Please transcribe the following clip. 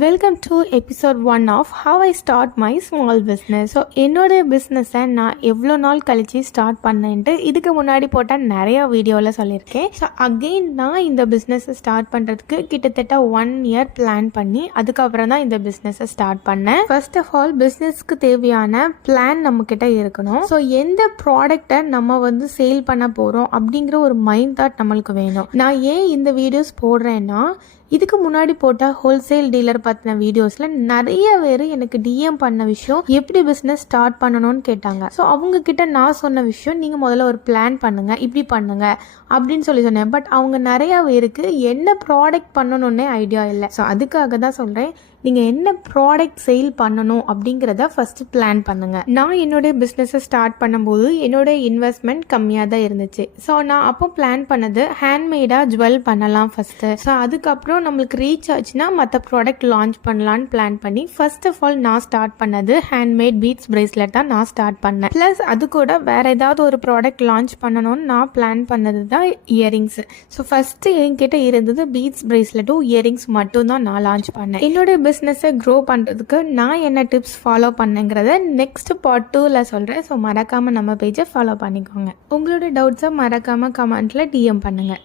Welcome to episode 1 of how I start my small business. So என்னோடய பிஸ்னஸை நான் எவ்வளோ நாள் கழித்து ஸ்டார்ட் பண்ணேன்ட்டு இதுக்கு முன்னாடி போட்டால் நிறையா வீடியோவில் சொல்லியிருக்கேன். ஸோ அகெயின் நான் இந்த பிஸ்னஸை ஸ்டார்ட் பண்ணுறதுக்கு கிட்டத்தட்ட 1 இயர் பிளான் பண்ணி அதுக்கப்புறம் தான் இந்த பிஸ்னஸை ஸ்டார்ட் பண்ணேன். ஃபர்ஸ்ட் ஆஃப் ஆல் பிஸ்னஸ்க்கு தேவையான பிளான் நம்மக்கிட்ட இருக்கணும். ஸோ எந்த ப்ராடக்டை நம்ம சேல் பண்ண போகிறோம் அப்படிங்கிற ஒரு மைண்ட் தாட் நம்மளுக்கு வேணும். நான் ஏன் இந்த வீடியோஸ் போடுறேன்னா, இதுக்கு முன்னாடி போட்ட ஹோல்சேல் டீலர் பற்றின வீடியோஸில் நிறைய பேர் எனக்கு டிஎம் பண்ண விஷயம் எப்படி பிஸ்னஸ் ஸ்டார்ட் பண்ணணும்னு கேட்டாங்க. ஸோ அவங்கக்கிட்ட நான் சொன்ன விஷயம், நீங்கள் முதல்ல ஒரு பிளான் பண்ணுங்கள், இப்படி பண்ணுங்கள் அப்படின்னு சொன்னேன். பட் அவங்க நிறையா பேருக்கு என்ன ப்ராடக்ட் பண்ணணுன்னே ஐடியா இல்லை. ஸோ அதுக்காக தான் சொல்கிறேன், நீங்கள் என்ன ப்ராடக்ட் சேல் பண்ணணும் அப்படிங்கிறத ஃபஸ்ட்டு பிளான் பண்ணுங்கள். நான் என்னுடைய பிஸ்னஸை ஸ்டார்ட் பண்ணும்போது என்னோடய இன்வெஸ்ட்மெண்ட் கம்மியாக தான் இருந்துச்சு. ஸோ நான் அப்போ பிளான் பண்ணது ஹேண்ட்மேடாக ஜுவல் பண்ணலாம் ஃபஸ்ட்டு. ஸோ அதுக்கப்புறம் நம்மளுக்கு ரீச் ஆச்சுன்னா மற்ற ப்ராடக்ட் லான்ச் பண்ணலான்னு பிளான் பண்ணி ஃபர்ஸ்ட் ஆஃப் ஆல் நான் ஸ்டார்ட் பண்ணது ஹேண்ட்மேட் பீட்ஸ் பிரேஸ்லெட் தான் நான் ஸ்டார்ட் பண்ணேன். ப்ளஸ் அது கூட வேறு ஏதாவது ஒரு ப்ராடக்ட் லான்ச் பண்ணணும்னு நான் பிளான் பண்ணது தான் இயரிங்ஸு. ஸோ ஃபஸ்ட்டு என்கிட்ட இருந்தது பீட்ஸ் பிரேஸ்லெட்டும் இயரிங்ஸ் மட்டும் தான் நான் லான்ச் பண்ணேன். என்னுடைய பிஸ்னஸை க்ரோ பண்ணுறதுக்கு நான் என்ன டிப்ஸ் ஃபாலோ பண்ணேங்கிறத நெக்ஸ்ட் பார்ட் 2ல் சொல்கிறேன். ஸோ மறக்காமல் நம்ம பேஜை ஃபாலோ பண்ணிக்கோங்க. உங்களோட டவுட்ஸை மறக்காமல் கமெண்ட்டில் டிஎம் பண்ணுங்கள்.